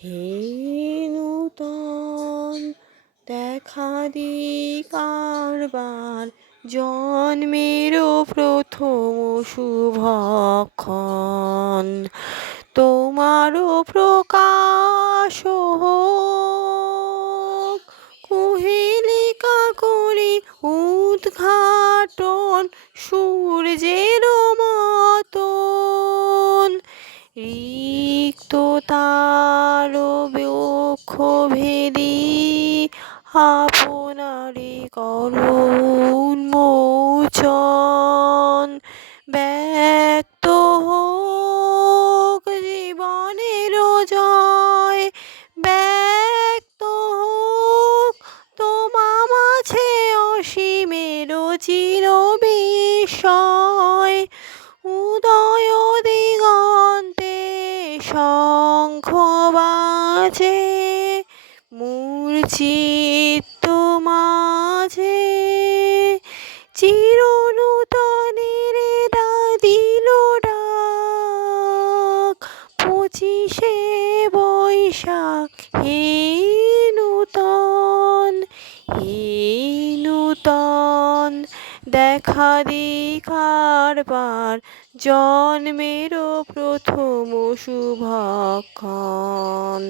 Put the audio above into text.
হে নূতন দেখা দি কারবার, জন্মেরও প্রথম শুভক্ষণ। তোমারও প্রকাশ হোক, কুহেলিকা করি উদ্ঘাটন সূর্যের মতন। রিক্ততার বক্ষ ভেদি আপনারি করুণ মোচন। ব্যক্ত হোক জীবনের জয়, ব্যক্ত হোক তোমা মাঝে অসীমের চির বিস্ময়। উদয় দিগন্তে শঙ্খ বাজে, মূর্ছিত মাঝে চির নূতনের দিল ডাক। 25শে বৈশাখ হে নূতন, হে নূতন দেখা দি কারবার, জন্মেরও প্রথম শুভক্ষণ।